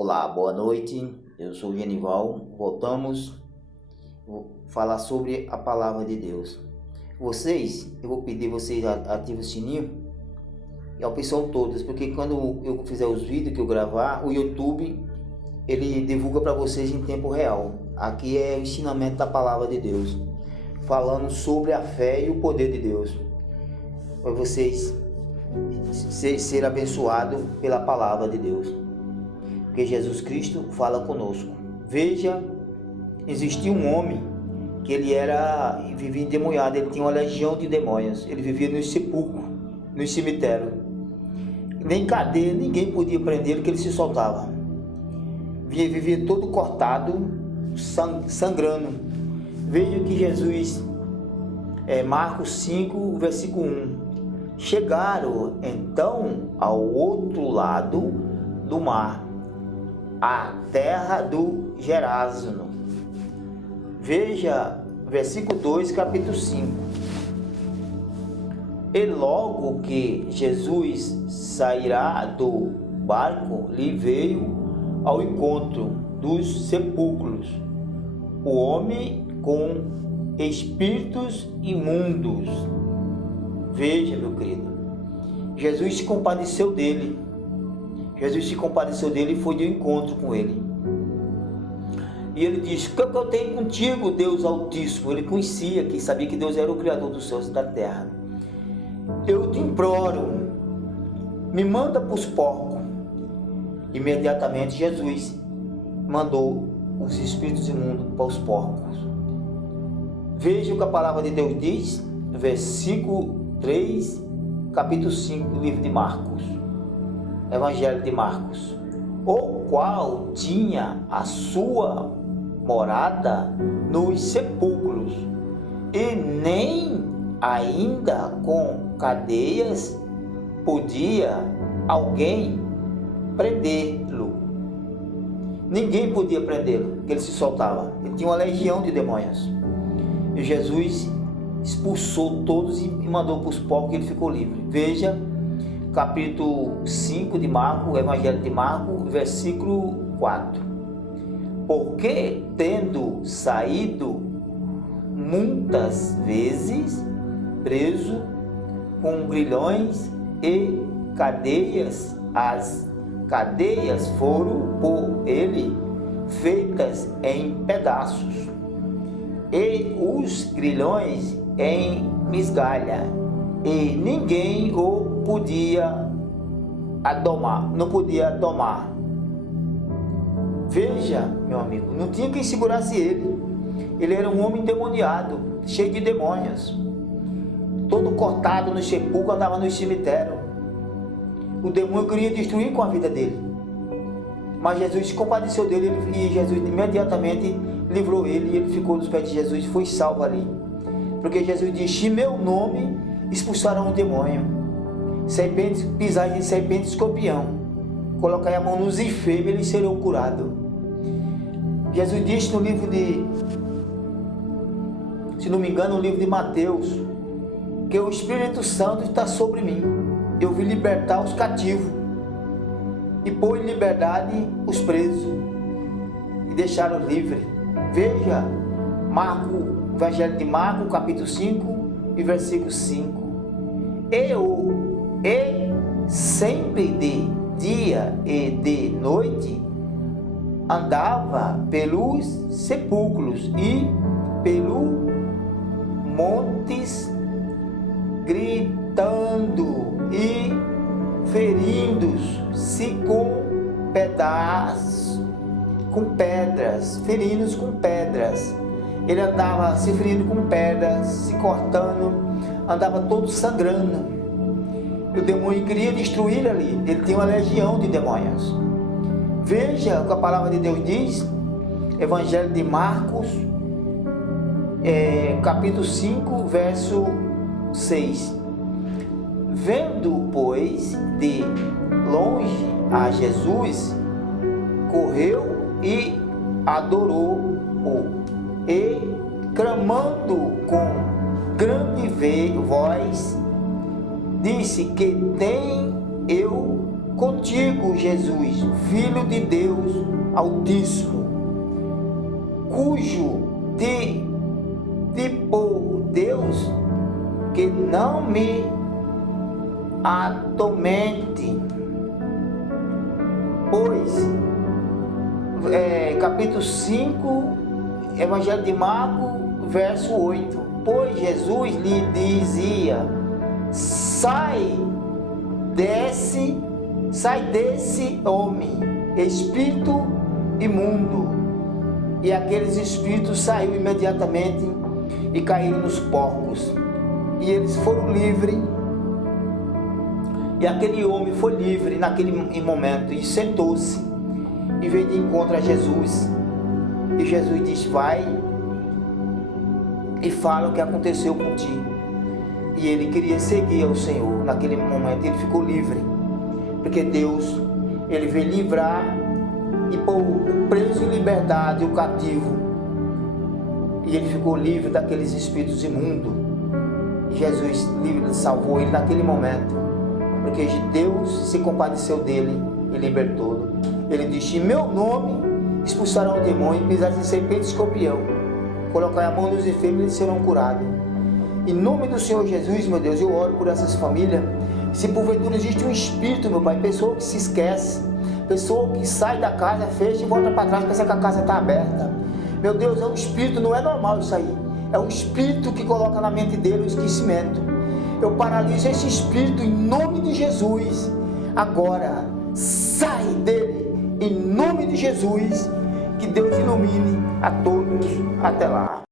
Olá, boa noite. Eu sou o Genival. Voltamos. Vou falar sobre a palavra de Deus. Eu vou pedir vocês ativem o sininho e a opção todas, porque quando eu fizer os vídeos que eu gravar, o YouTube ele divulga para vocês em tempo real. Aqui é o ensinamento da palavra de Deus, falando sobre a fé e o poder de Deus, para vocês ser abençoados pela palavra de Deus. Porque Jesus Cristo fala conosco. Veja, existia um homem que vivia endemoniado, ele tinha uma legião de demônios, ele vivia nos sepulcros, nos cemitérios. Nem cadeia, ninguém podia prender, que ele se soltava. Vivia todo cortado, sangrando. Veja que Jesus, Marcos 5, versículo 1. Chegaram então ao outro lado do mar, a terra do Geráseno. Veja, versículo 2, capítulo 5. E logo que Jesus sairá do barco, lhe veio ao encontro dos sepulcros o homem com espíritos imundos. Veja, meu querido, Jesus se compadeceu dele. E foi de encontro com ele. E ele disse: o que eu tenho contigo, Deus Altíssimo? Ele conhecia, que sabia que Deus era o Criador dos céus e da terra. Eu te imploro, me manda para os porcos. Imediatamente Jesus mandou os espíritos imundos para os porcos. Veja o que a palavra de Deus diz, versículo 3, capítulo 5 do livro de Marcos, Evangelho de Marcos. O qual tinha a sua morada nos sepulcros, e nem ainda com cadeias podia alguém prendê-lo. Ninguém podia prendê-lo, porque ele se soltava. Ele tinha uma legião de demônios. E Jesus expulsou todos e mandou para os porcos, e ele ficou livre. Veja, capítulo 5 de Marcos, Evangelho de Marcos, versículo 4. Porque, tendo saído muitas vezes preso com grilhões e cadeias, as cadeias foram por ele feitas em pedaços, e os grilhões em migalha, e ninguém o podia domar, não podia domar. Veja, meu amigo, não tinha quem segurasse ele. Ele era um homem endemoniado, cheio de demônios, todo cortado no sepulcro, andava no cemitério. O demônio queria destruir com a vida dele, mas Jesus se compadeceu dele, e Jesus imediatamente livrou ele, e ele ficou nos pés de Jesus e foi salvo ali. Porque Jesus disse: em meu nome expulsarão o demônio, serpentes, pisais de serpente e escorpião, colocai a mão nos enfermos e eles serão curados. Jesus disse no livro de, se não me engano, no livro de Mateus, que o Espírito Santo está sobre mim. Eu vim libertar os cativos e pôr em liberdade os presos e deixá-los livres. Veja, Evangelho de Marcos, capítulo 5 e versículo 5. E sempre de dia e de noite andava pelos sepulcros e pelos montes, gritando e ferindo-se com pedras, ferindo-se com pedras. Ele andava se ferindo com pedras, se cortando, andava todo sangrando. E o demônio queria destruir ali. Ele tinha uma legião de demônios. Veja o que a palavra de Deus diz, Evangelho de Marcos, capítulo 5, verso 6. Vendo, pois, de longe a Jesus, correu e adorou-o, e clamando com grande voz, disse: que tenho eu contigo, Jesus, Filho de Deus Altíssimo, cujo tipo Deus, que não me atormente, pois, capítulo 5, Evangelho de Marcos, verso 8, pois Jesus lhe dizia, sai desse homem, espírito imundo. E aqueles espíritos saíram imediatamente e caíram nos porcos. E eles foram livres. E aquele homem foi livre naquele momento e sentou-se e veio de encontro a Jesus. E Jesus disse, vai e fala o que aconteceu contigo. E ele queria seguir ao Senhor. Naquele momento ele ficou livre, porque Deus, ele veio livrar e pôr o preso em liberdade, o cativo, e ele ficou livre daqueles espíritos imundos. E Jesus salvou ele naquele momento, porque Deus se compadeceu dele e libertou-o. Ele disse, em meu nome expulsarão o demônio, pisar em serpente e escorpião, colocar a mão nos enfermos e eles serão curados. Em nome do Senhor Jesus, meu Deus, eu oro por essas famílias. Se porventura existe um espírito, meu Pai, pessoa que se esquece, pessoa que sai da casa, fecha e volta para trás, pensa que a casa está aberta. Meu Deus, é um espírito, não é normal isso aí. É um espírito que coloca na mente dele o esquecimento. Eu paraliso esse espírito em nome de Jesus. Agora, sai dele em nome de Jesus. Que Deus ilumine a todos até lá.